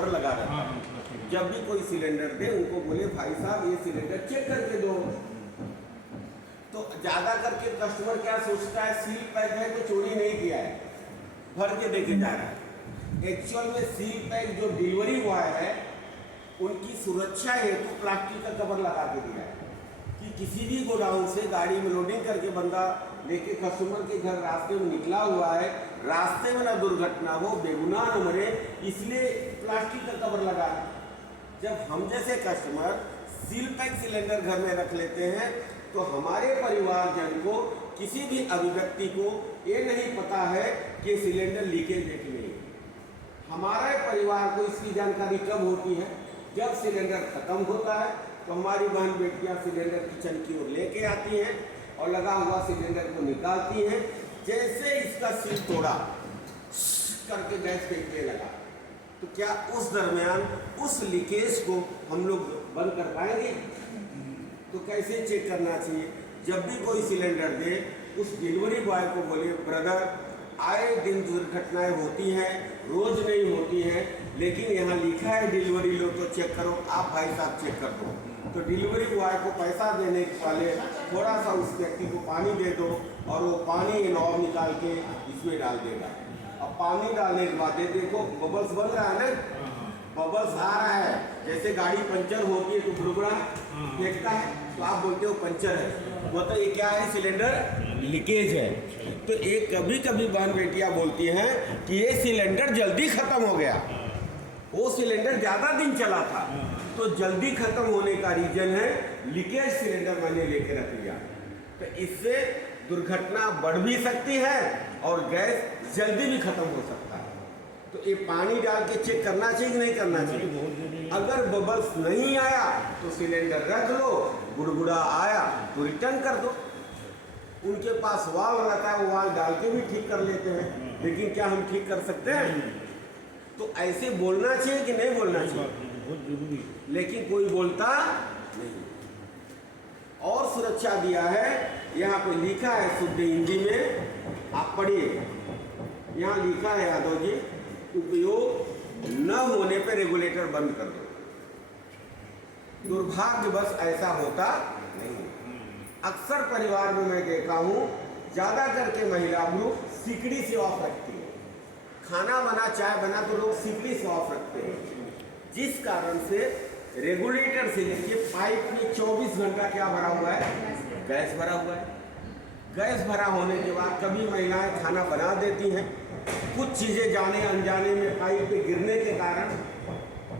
Cover लगा रहता है। जब भी कोई सिलेंडर दे उनको बोले भाई साहब ये सिलेंडर चेक करके दो। तो ज़्यादा करके कस्टमर क्या सोचता है, सील पैक है तो चोरी नहीं किया है, भर के देके जा रहा है। एक्चुअल में सील पैक जो डिलीवरी बॉय है उनकी सुरक्षा हेतु तो प्लास्टिक का कवर लगा के दिया है कि किसी भी गोडाउन से गाड़ी में लोडिंग करके बंदा लेके कस्टमर के घर रास्ते में निकला हुआ है, रास्ते में ना दुर्घटना हो, बेगुनाह न मरे, इसलिए प्लास्टिक का कवर लगा है। जब हम जैसे कस्टमर सील पैक सिलेंडर घर में रख लेते हैं तो हमारे परिवारजन को, किसी भी अभिव्यक्ति को ये नहीं पता है कि सिलेंडर लीकेज है कि नहीं। हमारे परिवार को इसकी जानकारी कब होती है, जब सिलेंडर खत्म होता है तो हमारी बहन बेटियां सिलेंडर किचन की ओर लेके आती हैं और लगा हुआ सिलेंडर को निकालती हैं। जैसे इसका सील तोड़ा करके गैस फेंकने लगा, तो क्या उस दरमियान उस लीकेज को हम लोग बंद कर पाएंगे? तो कैसे चेक करना चाहिए? जब भी कोई सिलेंडर दे उस डिलीवरी बॉय को बोले ब्रदर आए दिन दुर्घटनाएं होती हैं, रोज नहीं होती हैं, लेकिन यहाँ लिखा है डिलीवरी लो तो चेक करो, आप भाई साहब चेक कर दो। तो डिलीवरी बॉय को पैसा देने वाले थोड़ा सा उस व्यक्ति को पानी दे दो और वो पानी नॉब निकाल के इसमें डाल देगा। अब पानी डालने के बाद देखो बबल्स बन रहा है ना, बबल्स आ रहा है, जैसे गाड़ी पंचर होती है तो बुड़बुड़ा फेंकता है, तो आप बोलते हो पंचर है, मतलब ये क्या है, सिलेंडर लीकेज है। तो एक कभी कभी बहन बेटियां बोलती हैं कि ये सिलेंडर जल्दी खत्म हो गया, वो सिलेंडर ज़्यादा दिन चला था। तो जल्दी खत्म होने का रीजन है लीकेज सिलेंडर मैंने लेके रख लिया। तो इससे दुर्घटना बढ़ भी सकती है और गैस जल्दी भी खत्म हो सकता है। तो ये पानी डाल के चेक करना चाहिए कि नहीं करना चाहिए? अगर बबल्स नहीं आया तो सिलेंडर रख लो, गुड़गुड़ा आया तो रिटर्न कर दो। उनके पास वाल रहता है, वो वाल डाल के भी ठीक कर लेते हैं, लेकिन क्या हम ठीक कर सकते हैं? तो ऐसे बोलना चाहिए कि नहीं बोलना चाहिए? बहुत जरूरी। लेकिन कोई बोलता नहीं। और सुरक्षा दिया है, यहाँ पे लिखा है शुद्ध हिंदी में, आप पढ़िए। यहाँ लिखा है यादव जी, उपयोग न होने पे रेगुलेटर बंद कर दो। दुर्भाग्यवश ऐसा होता नहीं। अक्सर परिवार में मैं देखा हूँ ज़्यादा करके महिला ग्रुप सिकड़ी से ऑफ रखती है, खाना बना चाय बना तो लोग सिकड़ी से ऑफ रखते हैं, जिस कारण से रेगुलेटर से लेके पाइप में 24 घंटा क्या भरा हुआ है, गैस भरा हुआ है। गैस भरा होने के बाद कभी महिलाएं खाना बना देती हैं, कुछ चीज़ें जाने अनजाने में पाइप पे गिरने के कारण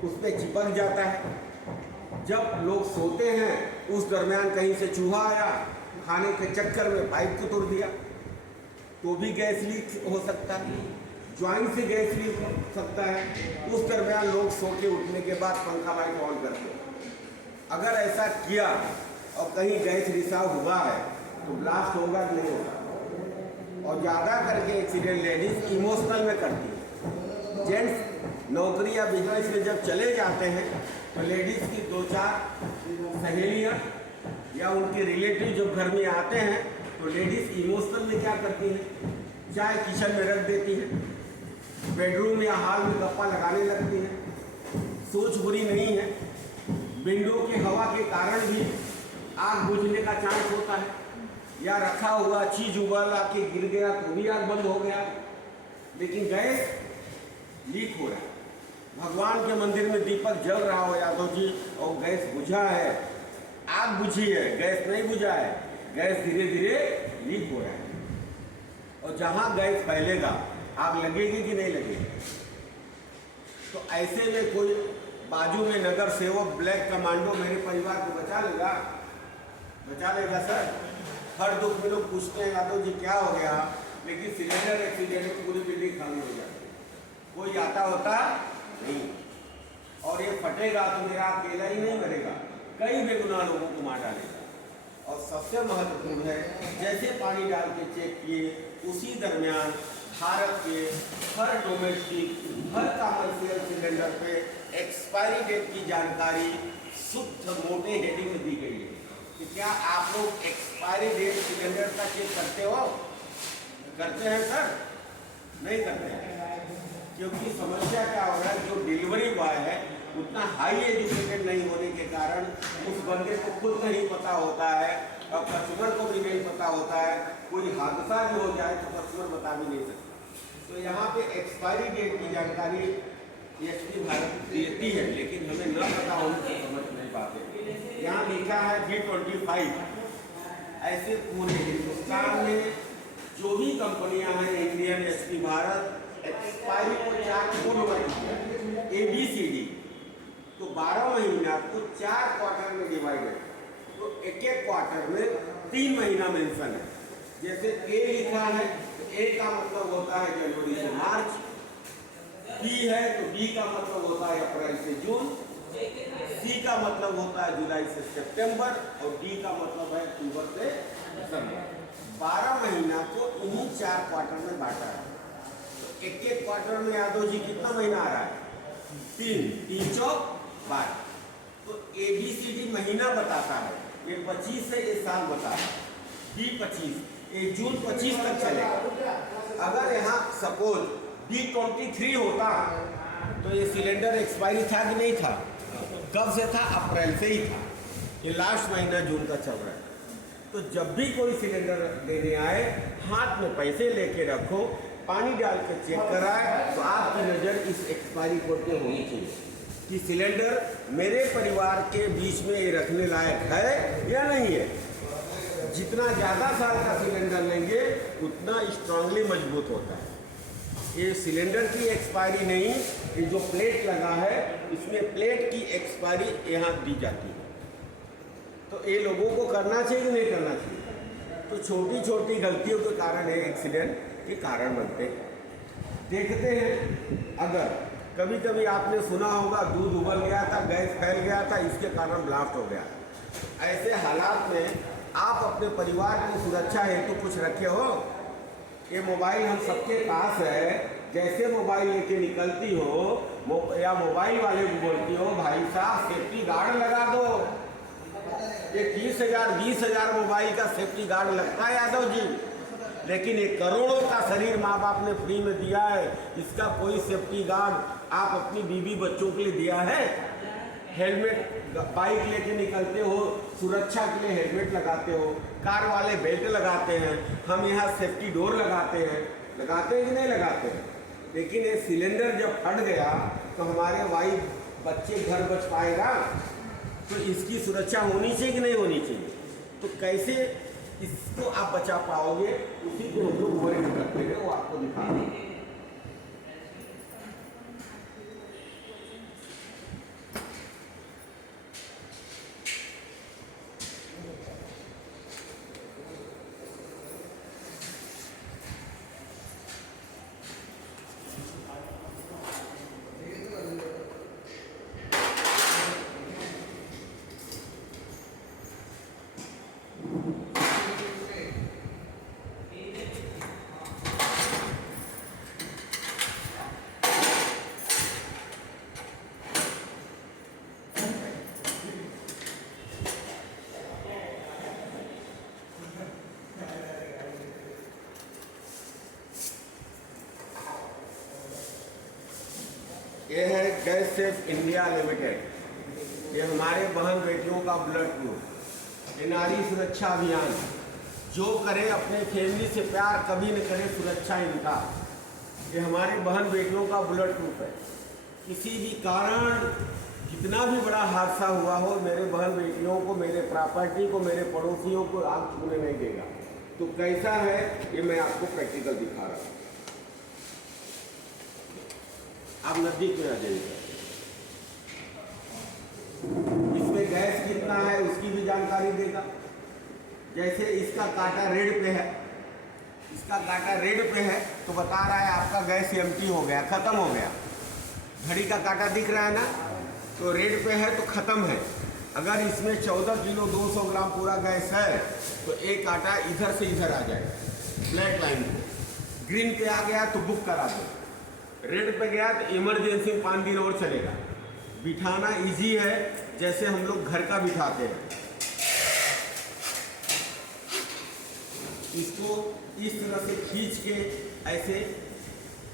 उस पर चिपक जाता है। जब लोग सोते हैं उस दरमियान कहीं से चूहा आया, खाने के चक्कर में पाइप को तोड़ दिया, तो भी गैस लीक हो सकता है। ज्वाइंट से गैस लीक हो सकता है। उस दरमियान लोग सो के उठने के बाद पंखा लाइट ऑन करते हैं। अगर ऐसा किया और कहीं गैस रिसाव हुआ है तो ब्लास्ट होगा कि नहीं होगा? और ज़्यादा करके एक्सीडेंट लेडीज इमोशनल में करती है। जेंट्स नौकरी या बिजनेस में जब चले जाते हैं तो लेडीज़ की 2-4 सहेलियाँ या उनके रिलेटिव जब घर में आते हैं तो लेडीज़ इमोशनल में क्या करती हैं, चाय किचन में रख देती है, बेडरूम या हॉल में गप्पा लगाने लगती हैं। सोच बुरी नहीं है, विंडो के हवा के कारण भी आग बुझने का चांस होता है, या रखा हुआ चीज उबाल आके गिर गया तो भी आग बंद हो गया, लेकिन गैस लीक हो रहा है। भगवान के मंदिर में दीपक जल रहा हो यादव जी और गैस बुझा है, आग बुझी है, गैस नहीं बुझा है, गैस धीरे धीरे लीक हो रहा है। और जहाँ गैस फैलेगा आग लगेगी कि नहीं लगेगी? तो ऐसे में कोई बाजू में नगर सेवक ब्लैक कमांडो मेरे परिवार को बचा लेगा? बचा लेगा सर? हर दुख में लोग पूछते हैं यादव जी क्या हो गया, लेकिन सिलेंडर एक्सीडेंट में पूरी बिल्डिंग खाली हो जाती है, कोई आता होता नहीं। और ये फटेगा तो मेरा अकेला ही नहीं मरेगा, कई बेगुनाह लोगों को मार डालेगा। और सबसे महत्वपूर्ण है, जैसे पानी डाल के चेक किए उसी दरमियान भारत के हर डोमेस्टिक, हर कमर्शियल सिलेंडर पे एक्सपायरी डेट की जानकारी शुद्ध मोटे हेडिंग में दी गई है कि क्या आप लोग एक्सपायरी डेट सिलेंडर का चेक करते हो? करते हैं सर? नहीं करते हैं। क्योंकि समस्या क्या हो रहा है, जो डिलीवरी बॉय उतना हाई एजुकेटेड नहीं होने के कारण उस बंदे को खुद नहीं पता होता है और कस्टमर को भी नहीं पता होता है। कोई हादसा भी हो जाए तो कस्टमर बता भी नहीं सकता। तो यहाँ पे एक्सपायरी डेट की जानकारी एसपी भारत देती है, लेकिन हमें न पता होने से समझ नहीं पाते। यहाँ लिखा है B25। ऐसे पूरे हिंदुस्तान में जो भी कंपनियां हैं इंडियन, एसपी भारत, एक्सपायरी को 4 कोड किया ABCD। तो 12 महीना को 4 क्वार्टर में डिवाइडेड, तो एक एक क्वार्टर में 3 महीना मेंशन है। जैसे A लिखा है तो A का मतलब होता है जनवरी से मार्च, B है तो B का मतलब होता है अप्रैल से जून, C का मतलब होता है जुलाई से सितंबर और D का मतलब है अक्टूबर से दिसंबर। 12 महीना को इन्हीं 4 क्वार्टर में बांटा है। तो एक एक क्वार्टर में यादव जी कितना महीना आ रहा है? 3 चौक 12। तो ABCD महीना बताता है, ये 25 है, ये साल बता रहा है। B25 ये जून 25 तक चलेगा। अगर यहाँ सपोज B23 होता तो ये सिलेंडर एक्सपायरी था कि नहीं था? कब से था? अप्रैल से ही था। ये लास्ट महीना जून का चल रहा है। तो जब भी कोई सिलेंडर लेने आए, हाथ में पैसे लेके रखो, पानी डाल के चेक कराए तो आपकी नज़र इस एक्सपायरी कोड पे होनी चाहिए कि सिलेंडर मेरे परिवार के बीच में ये रखने लायक है या नहीं है। जितना ज़्यादा साल का सिलेंडर लेंगे उतना स्ट्रांगली मजबूत होता है। ये सिलेंडर की एक्सपायरी नहीं, ये जो प्लेट लगा है इसमें प्लेट की एक्सपायरी यहाँ दी जाती है। तो ये लोगों को करना चाहिए कि नहीं करना चाहिए? तो छोटी छोटी गलतियों के कारण ये एक्सीडेंट के कारण बनते हैं। देखते हैं, अगर कभी कभी आपने सुना होगा दूध उबल गया था, गैस फैल गया था, इसके कारण ब्लास्ट हो गया। ऐसे हालात में आप अपने परिवार की सुरक्षा हेतु कुछ रखे हो? ये मोबाइल हम सबके पास है, जैसे मोबाइल लेके निकलती हो या मोबाइल वाले को बोलती हो भाई साहब सेफ्टी गार्ड लगा दो। ये 30,000 20,000 मोबाइल का सेफ्टी गार्ड लगता है यादव जी, लेकिन ये करोड़ों का शरीर माँ बाप ने फ्री में दिया है, इसका कोई सेफ्टी गार्ड आप अपनी बीवी बच्चों के लिए दिया है? हेलमेट बाइक लेके निकलते हो, सुरक्षा के लिए हेलमेट लगाते हो, कार वाले बेल्ट लगाते हैं, हम यहाँ सेफ्टी डोर लगाते हैं कि नहीं लगाते हैं? लेकिन ये सिलेंडर जब फट गया तो हमारे वाइफ बच्चे घर बच पाएगा? तो इसकी सुरक्षा होनी चाहिए कि नहीं होनी चाहिए? तो कैसे इसको आप बचा पाओगे, उसी को हम लोग वर्क करते हैं, वो आपको दिखा रहे हैं। ये है गैस सेफ इंडिया लिमिटेड। ये हमारे बहन बेटियों का ब्लड ग्रुप, ये नारी सुरक्षा अभियान। जो करे अपने फैमिली से प्यार, कभी न करे सुरक्षा इनका। ये हमारे बहन बेटियों का ब्लड ग्रुप है। किसी भी कारण कितना भी बड़ा हादसा हुआ हो, मेरे बहन बेटियों को, मेरे प्रॉपर्टी को, मेरे पड़ोसियों को आग छूने नहीं देगा। तो कैसा है ये मैं आपको प्रैक्टिकल दिखा रहा हूँ। आप नजदीक में आ जाइएगा। इसमें गैस कितना है उसकी भी जानकारी देगा। जैसे इसका कांटा रेड पे है, इसका कांटा रेड पे है तो बता रहा है आपका गैस एम्प्टी हो गया, खत्म हो गया। घड़ी का कांटा दिख रहा है ना, तो रेड पे है तो खत्म है। अगर इसमें 14 किलो 200 ग्राम पूरा गैस है तो एक कांटा इधर से इधर आ जाएगा ब्लैक लाइन पे। ग्रीन पे आ गया तो बुक करा दो, रेड पे गया तो इमरजेंसी में 5 दिन और चलेगा। बिठाना इजी है, जैसे हम लोग घर का बिठाते हैं। इसको इस तरह से खींच के ऐसे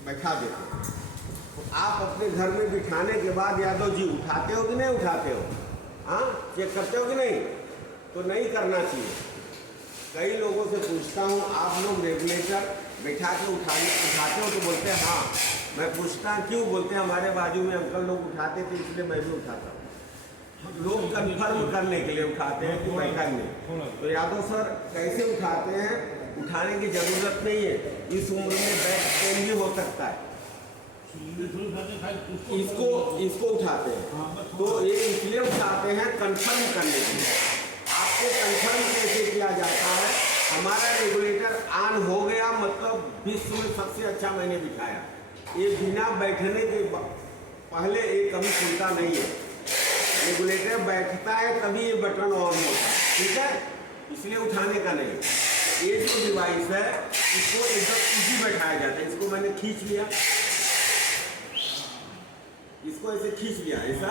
बैठा देते हैं। आप अपने घर में बिठाने के बाद यादव जी उठाते हो कि नहीं उठाते हो? हाँ, चेक करते हो कि नहीं? तो नहीं करना चाहिए। कई लोगों से पूछता हूँ, आप लोग रेगुलेटर बैठा के उठाते हो? तो बोलते हैं हाँ। मैं पूछता क्यों? बोलते हैं हमारे बाजू में अंकल लोग उठाते थे इसलिए मैं भी उठाता हूँ। लोग कन्फर्म करने के लिए उठाते हैं कि बैठा नहीं। तो यादव सर कैसे उठाते हैं? उठाने की जरूरत नहीं है। इस उम्र में बैक पेन भी हो सकता है, इसको उठाते हैं। तो ये इसलिए उठाते हैं कंफर्म करने के लिए। आपको कंफर्म कैसे किया जाता है? हमारा रेगुलेटर ऑन हो गया मतलब विश्व में सबसे अच्छा मैंने बिठाया। ये बिना बैठने के पहले ये कभी खुलता नहीं है। रेगुलेटर बैठता है तभी ये बटन ऑन होता है, ठीक है? इसलिए उठाने का नहीं। ये जो डिवाइस है इसको एकदम इजी बैठाया जाता है। इसको मैंने खींच लिया, इसको ऐसे खींच लिया ऐसा,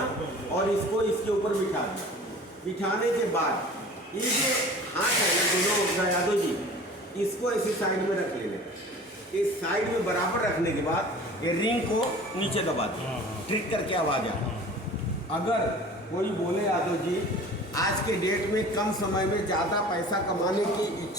और इसको इसके ऊपर बिठा दिया। बिठाने के बाद ये जो हाथ है ना दोनों यादव जी, इसको ऐसे साइड में रख लेना। इस साइड में बराबर रखने के बाद ये रिंग को नीचे दबा दिया, ट्रिक करके आवाज आ। अगर कोई बोले यादव जी आज के डेट में कम समय में ज़्यादा पैसा कमाने की